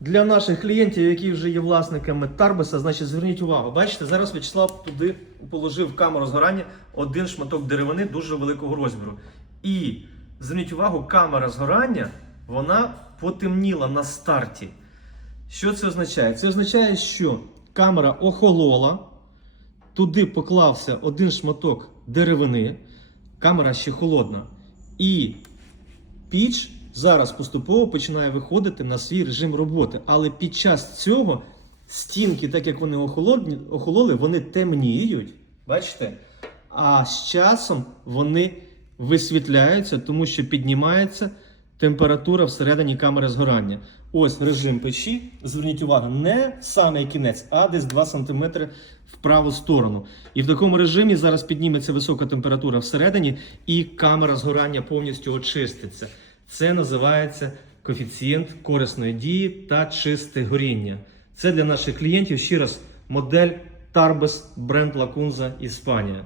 Для наших клієнтів, які вже є власниками Тарбеса, значить зверніть увагу. Бачите, зараз Вячеслав туди положив камеру згорання один шматок деревини дуже великого розміру. І зверніть увагу, камера згорання вона потемніла на старті. Що це означає? Це означає, що камера охолола, туди поклався один шматок деревини, камера ще холодна. І піч зараз поступово починає виходити на свій режим роботи. Але під час цього стінки, так як вони охолодні, охололи, вони темніють. Бачите? А з часом вони висвітляються, тому що піднімається температура всередині камери згорання. Ось режим печі. Зверніть увагу, не самий кінець, а десь 2 см в праву сторону. І в такому режимі зараз підніметься висока температура всередині, і камера згорання повністю очиститься. Це називається коефіцієнт корисної дії та чисте горіння. Це для наших клієнтів ще раз модель Tarbes бренд Lacunza Іспанія.